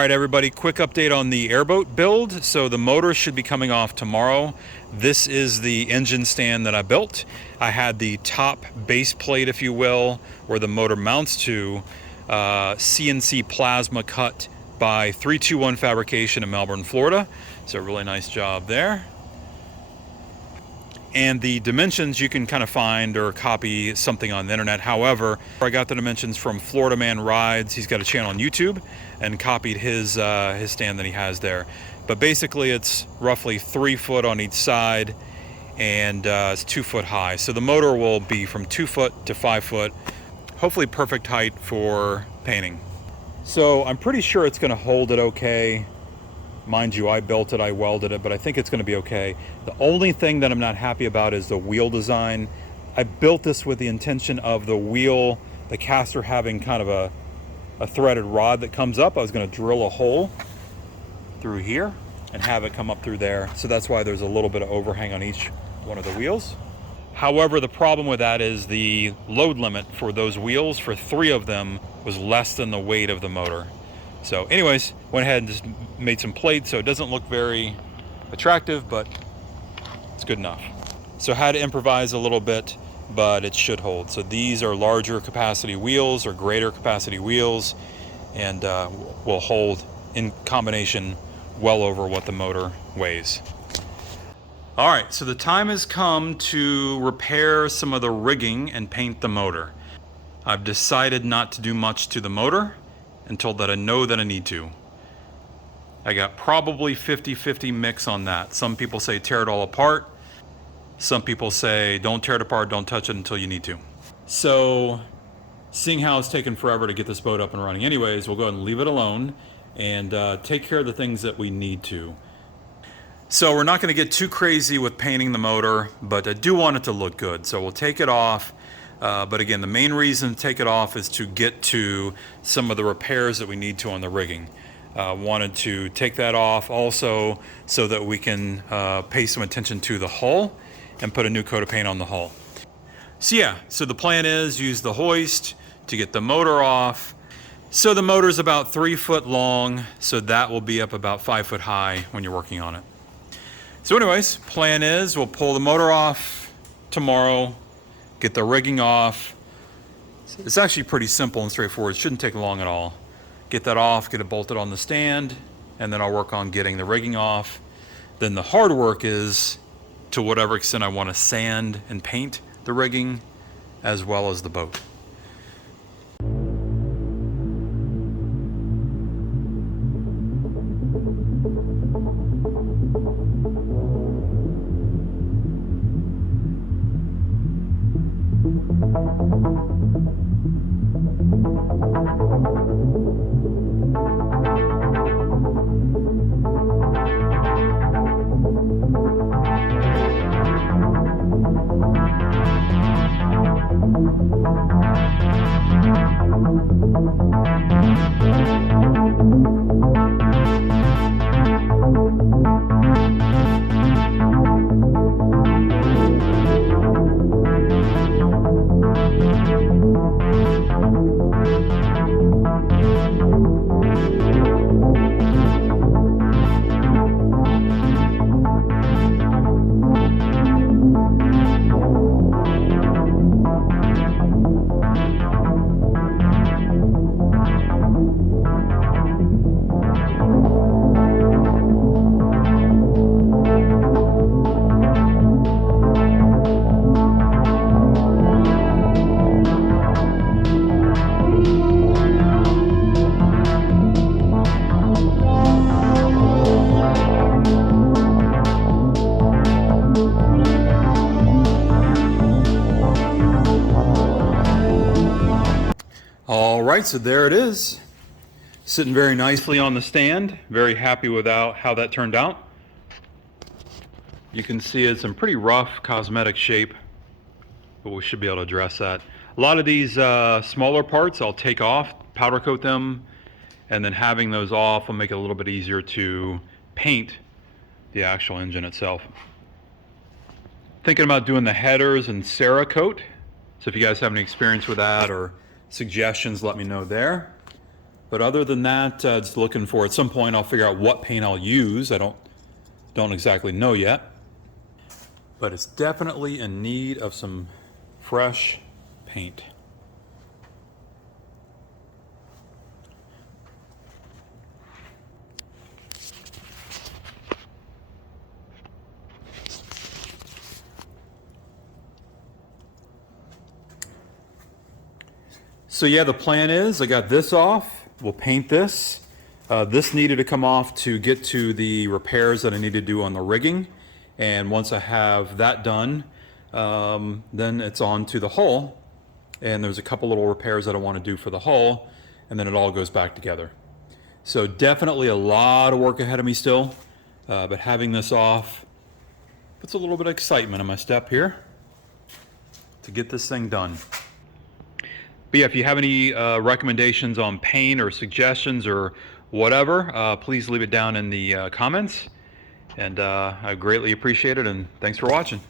right, everybody, quick update on the Airboat build. So the motor should be coming off tomorrow. This is the engine stand that I built. I had the top base plate, if you will, where the motor mounts to, CNC plasma cut by 321 Fabrication in Melbourne, Florida. So a really nice job there. And the dimensions you can kind of find or copy something on the internet. However, I got the dimensions from Florida Man Rides. He's got a channel on YouTube, and copied his stand that he has there. But basically it's roughly 3 foot on each side, and it's 2 foot high. So the motor will be from 2 foot to 5 foot, hopefully perfect height for painting. So I'm pretty sure it's gonna hold it okay. Mind you, I built it, I welded it, but I think it's going to be okay. The only thing that I'm not happy about is the wheel design. I built this with the intention of the wheel, the caster having kind of a threaded rod that comes up. I was going to drill a hole through here and have it come up through there. So that's why there's a little bit of overhang on each one of the wheels. However, the problem with that is the load limit for those wheels, for 3 of them, was less than the weight of the motor. So anyways, went ahead and just made some plates so it doesn't look very attractive, but it's good enough. So I had to improvise a little bit, but it should hold. So these are larger capacity wheels or greater capacity wheels, and will hold in combination well over what the motor weighs. All right, so the time has come to repair some of the rigging and paint the motor. I've decided not to do much to the motor until that I know that I need to. I got probably 50-50 mix on that. Some people say tear it all apart. Some people say don't tear it apart, don't touch it until you need to. So seeing how it's taken forever to get this boat up and running anyways, we'll go ahead and leave it alone and take care of the things that we need to. So we're not gonna get too crazy with painting the motor, but I do want it to look good. So we'll take it off. But again, the main reason to take it off is to get to some of the repairs that we need to on the rigging. Wanted to take that off also so that we can pay some attention to the hull and put a new coat of paint on the hull. So yeah, so the plan is use the hoist to get the motor off. So the motor's about 3 foot long, so that will be up about 5 foot high when you're working on it. So anyways, plan is we'll pull the motor off tomorrow, get the rigging off. It's actually pretty simple and straightforward. It shouldn't take long at all. Get that off, get it bolted on the stand, and then I'll work on getting the rigging off. Then the hard work is to whatever extent I want to sand and paint the rigging as well as the boat. All right, so there it is. Sitting very nicely on the stand. Very happy with how that turned out. You can see it's in pretty rough cosmetic shape, but we should be able to address that. A lot of these smaller parts I'll take off, powder coat them, and then having those off will make it a little bit easier to paint the actual engine itself. Thinking about doing the headers and Cerakote. So if you guys have any experience with that or suggestions, let me know there. But other than that, just looking for, at some point I'll figure out what paint I'll use. I don't exactly know yet. But it's definitely in need of some fresh paint. So yeah, the plan is I got this off. We'll paint this. This needed to come off to get to the repairs that I need to do on the rigging. And once I have that done, then it's on to the hull. And there's a couple little repairs that I want to do for the hull, and then it all goes back together. So definitely a lot of work ahead of me still, but having this off puts a little bit of excitement in my step here to get this thing done. But yeah, if you have any recommendations on paint or suggestions or whatever, please leave it down in the comments. And I greatly appreciate it, and thanks for watching.